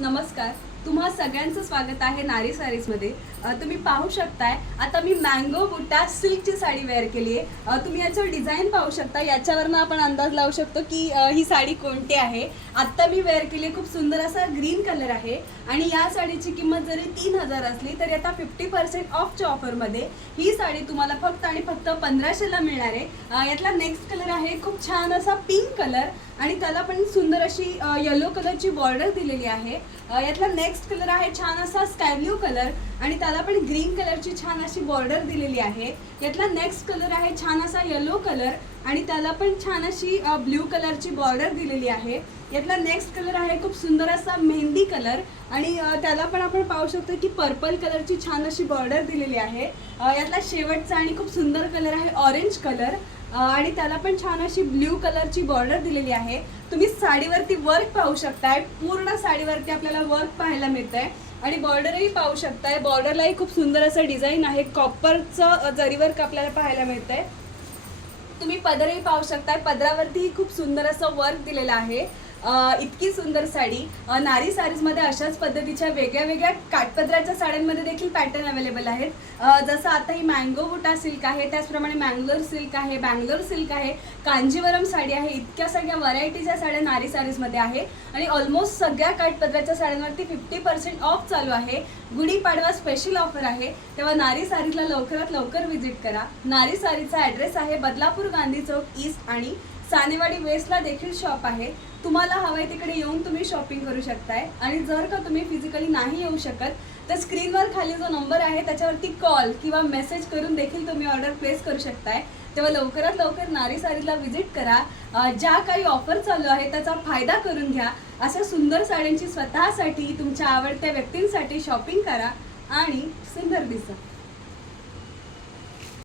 नमस्कार, तुम्हा सगळ्यांचं स्वागत आहे नारी सारीजमध्ये। तुम्ही पाहू शकताय आता मी मँगो बुट्टा सिल्कची साडी वेअर केली आहे। तुम्ही याचं डिझाईन पाहू शकता, याच्यावरनं आपण अंदाज लावू शकतो की ही साडी कोणती आहे। आता मी वेअर केली खूप सुंदर असा ग्रीन कलर आहे आणि या साडीची किंमत जरी 3000 असली तरी आता 50% ऑफच्या ऑफरमध्ये ही साडी तुम्हाला फक्त आणि फक्त 1500 ला मिळणार आहे। यातला नेक्स्ट कलर आहे खूप छान असा पिंक कलर आणि त्याला पण सुंदर अशी येलो कलरची बॉर्डर दिलेली आहे। यातला नेक्स्ट कलर आहे छान असा स्काय ब्लू कलर आणि त्याला पण ग्रीन कलरची छान अशी बॉर्डर दिलेली आहे। यातला नेक्स्ट कलर आहे छान असा येलो कलर आणि त्याला पण छान अशी ब्लू कलरची बॉर्डर दिलेली आहे। यातला नेक्स्ट कलर आहे खूप सुंदर असा मेहंदी कलर आणि त्याला पण आपण पाहू शकतो की पर्पल कलरची छान अशी बॉर्डर दिलेली आहे। यातला शेवटचा आणि खूप सुंदर कलर आहे ऑरेंज कलर आणि त्याला पण छान अशी ब्लू कलरची बॉर्डर दिलेली आहे। तुम्ही साडीवरती वर्क पाहू शकताय, पूर्ण साडीवरती आपल्याला वर्क पाहायला मिळतंय आणि बॉर्डरही पाहू शकताय। बॉर्डरलाही खूप सुंदर असं डिझाईन आहे, कॉपरचं जरी वर्क आपल्याला पाहायला मिळतंय। तुम्ही पदरही पाहू शकताय, पदरावरती खूप सुंदर असं वर्क दिलेलं आहे। इतकी सुंदर साडी नारी सारीजमध्ये अशाच पद्धतीच्या वेगळ्या वेगळ्या काठपदराच्या साड्यांमध्ये देखील पॅटर्न अवेलेबल आहेत। जसं आता ही मँगो बुटा सिल्क आहे, त्याचप्रमाणे मँगलोर सिल्क आहे, बँगलोर सिल्क आहे, कांजीवरम साडी आहे। इतक्या सगळ्या व्हरायटीच्या साड्या नारी सारीजमध्ये आहे आणि ऑलमोस्ट सगळ्या काठपदराच्या साड्यांवरती 50% ऑफ चालू आहे। गुढीपाडवा स्पेशल ऑफर आहे, तेव्हा नारी सारीजला लवकरात लवकर व्हिजिट करा। नारी सारीचा ॲड्रेस आहे बदलापूर गांधी चौक ईस्ट आणि सानेवाडी वेस्टला देखील शॉप आहे। तुम्हाला हवंय तिकडे येऊन तुम्ही शॉपिंग करू शकताय आणि जर का तुम्ही फिजिकली नाही येऊ शकत तर स्क्रीनवर खाली जो नंबर आहे त्याच्यावरती कॉल किंवा मेसेज करून देखील तुम्ही ऑर्डर प्लेस करू शकताय। तेव्हा लवकरात लवकर नारी सारीला व्हिजिट करा। ज्या काही ऑफर चालू आहे त्याचा फायदा करून घ्या। अशा सुंदर साड्यांची स्वतःसाठी तुमच्या आवडत्या व्यक्तींसाठी शॉपिंग करा आणि सुंदर दिसा।